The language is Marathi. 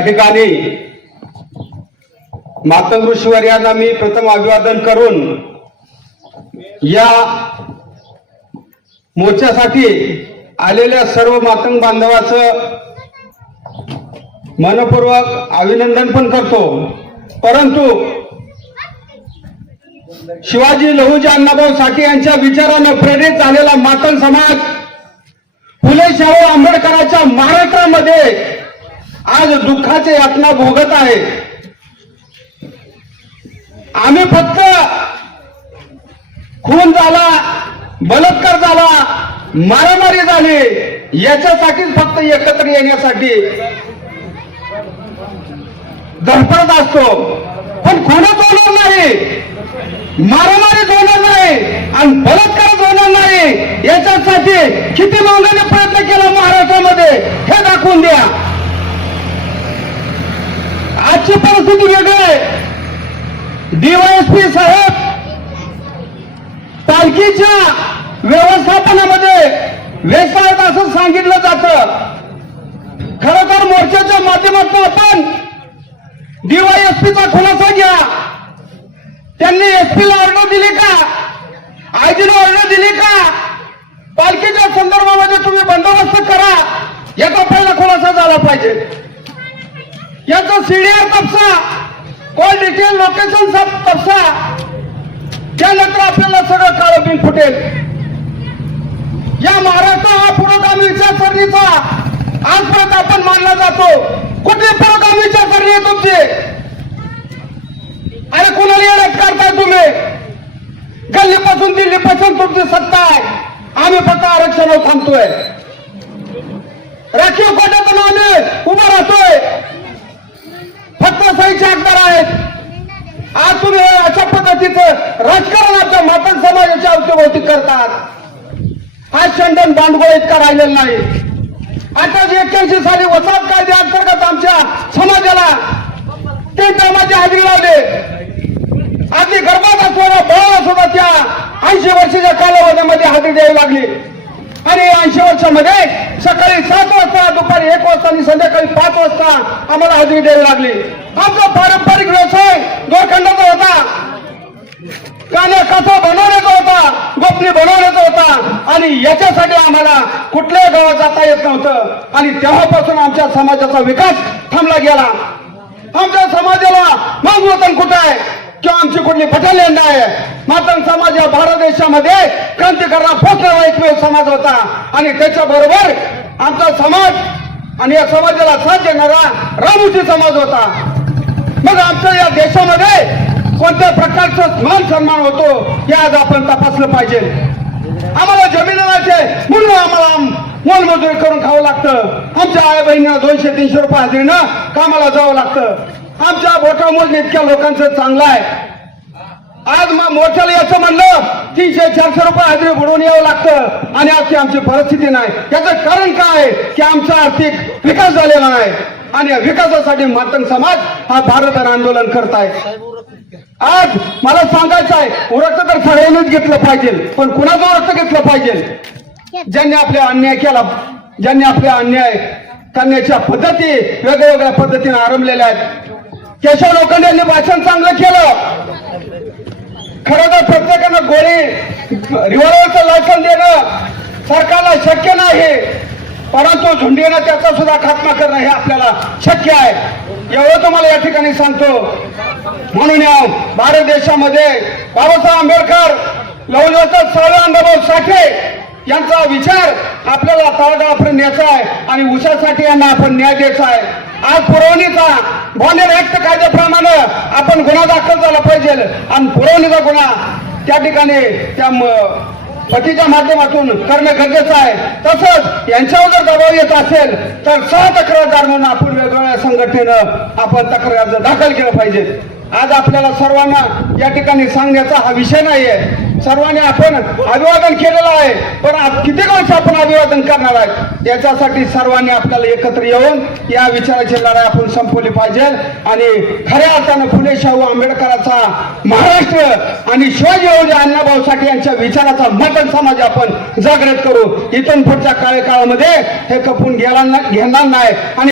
ठिकाणी मातंग ऋषीवर यांना मी प्रथम अभिवादन करून या मोर्चासाठी आलेल्या सर्व मातंग बांधवाचं मनपूर्वक अभिनंदन पण करतो। परंतु शिवाजी लहुजी अण्णाभाऊ साठे यांच्या विचारानं प्रेरित झालेला मातंग समाज फुले शाहू आंबेडकरांच्या महाराष्ट्रामध्ये आज दुःखाचे यातना भोगत आहे। आम्ही फक्त खून झाला, बलात्कार झाला, मारामारी झाली याच्यासाठीच फक्त एकत्र येण्यासाठी धडपडत असतो, पण खूनच होणार नाही, मारामारीच होणार नाही आणि बलात्कारच होणार नाही याच्यासाठी किती लोकांनी प्रयत्न केला महाराष्ट्रामध्ये हे दाखवून द्या। आजची परिस्थिती वेगळी आहे। डीवायएसपी साहेब पालखीच्या व्यवस्थापनामध्ये व्यस्त आहेत असं सांगितलं जातं। खरं तर मोर्चाच्या माध्यमातून आपण डीवायएसपीचा खुलासा घ्या। त्यांनी एसपीला ऑर्डर दिली का, आयजीला ऑर्डर दिली का, पालखीच्या संदर्भामध्ये तुम्ही बंदोबस्त करा याचा पहिला खुलासा झाला पाहिजे। याचा सीडीआर तपसा, कॉल डिटेल, लोकेशन सब तपसा, त्यानंतर आपल्याला सगळं काळं बिन फुटेल। या महाराष्ट्र हा पुरोगामी विचारसरणीचा आजपर्यंत आपण मानला जातो। कुठे पुरोगामी विचारसरणी आहे तुमची? अरे कुणाला येण्यात करताय तुम्ही? गल्लीपासून दिल्लीपासून तुमची सत्ता आहे, आम्ही फक्त आरक्षणावर थांबतोय, राखीव कोट्यातून आम्ही उभा राहतोय, फक्त सहीचे हकदार आहेत। आज तुम्ही अशा पद्धतीचं राजकारण आमच्या मातंग समाजाच्या अवतीभोवती करतात। आज चंदन बांडगोळ इतका राहिलेला नाही। 1881 साली वसाहत कायदे अंतर्गत आमच्या समाजाला ते धर्माची हजेरी लावले। अगदी गर्भात असलेल्या बाळाला सुद्धा त्या 80 वर्षाच्या कालावधीमध्ये हजेरी द्यावी लागली आणि 80 वर्षामध्ये सकाळी 7 वाजता, दुपारी 1 वाजता आणि संध्याकाळी 5 वाजता आम्हाला हजेरी द्यावी लागली। आमचा पारंपरिक व्यवसाय दोरखंडाचा होता, कान्या कासव बनवण्याचा होता, गोपनी बनवण्याचा होता आणि याच्यासाठी आम्हाला कुठल्याही गावात जाता येत नव्हतं आणि तेव्हापासून आमच्या समाजाचा विकास थांबला गेला। आमच्या समाजाला मग वतन कुठं आहे किंवा आमची कुठली बटालियन आहे? मातंग समाज या भारत देशामध्ये क्रांतिकारक पोचलेला एकमेव समाज होता आणि त्याच्याबरोबर आमचा समाज आणि या समाजाला साथ देणारा रामोशी समाज होता। मग आमच्या या देशामध्ये कोणत्या प्रकारचं मान सन्मान होतो हे आज आपण तपासलं पाहिजे। आम्हाला जमिनीचे म्हणून आम्हाला मोलमजुरी करून खावं लागतं। आमच्या आई बहिणींना 200-300 रुपये हजेरीनं कामाला जावं लागतं। आमच्या बोटा मोजणी इतक्या लोकांचं चांगलं आहे। आज मग मोर्चाला याचं म्हणलं 300-400 रुपये हजेरी बुडवून यावं लागतं आणि आज आमची परिस्थिती नाही। याचं कारण काय की आमचा आर्थिक विकास झालेला नाही आणि या विकासासाठी मातंग समाज हा भारतभर आंदोलन करत आहे। आज मला सांगायचं आहे, उरकतं तर सगळ्यांनीच घेतलं पाहिजे, पण कुणाचं उरकतं घेतलं पाहिजे? ज्यांनी आपला अन्याय केला, ज्यांनी आपल्या अन्याय करण्याच्या पद्धती वेगवेगळ्या पद्धतीने आरंभलेल्या आहेत। केशव लोखंडे यांनी भाषण चांगलं केलं। खरं तर प्रत्येकानं गोळी रिव्हॉल्वरचं लायसन देणं सरकारला शक्य नाही, परंतु झुंडीनं त्याचा सुद्धा खात्मा करणं हे आपल्याला शक्य आहे, एवढं तुम्हाला या ठिकाणी सांगतो। म्हणून या भारत देशामध्ये बाबासाहेब आंबेडकर, लहुजी अण्णाभाऊ साठे यांचा विचार आपल्याला तळागाळापर्यंत न्यायचा आहे आणि उशासाठी यांना आपण न्याय द्यायचा आहे। आज पुरवणीचा बॉन्डर ऍक्ट कायद्याप्रमाणे आपण गुन्हा दाखल झाला पाहिजे आणि पुरवणीचा गुन्हा त्या ठिकाणी त्या पतीच्या माध्यमातून करणं गरजेचं आहे। तसंच यांच्यावर जर दबाव येत असेल तर सहतक्रारदार म्हणून आपण वेगवेगळ्या संघटनेनं आपण तक्रार दाखल केलं पाहिजे। आज आपल्याला सर्वांना या ठिकाणी सांगण्याचा हा विषय नाहीये। सर्वांनी आपण अभिवादन केलेलं आहे, पण किती वर्ष आपण अभिवादन करणार आहे याच्यासाठी सर्वांनी आपल्याला एकत्र येऊन या विचाराची लढाई आपण संपवली पाहिजे आणि खऱ्या अर्थानं फुले शाहू आंबेडकरांचा महाराष्ट्र आणि शिवाजी अण्णाभाऊ साठे यांच्या विचाराचा मातंग समाज आपण जागृत करू। इथून पुढच्या काळामध्ये हे खपून घेणार नाही आणि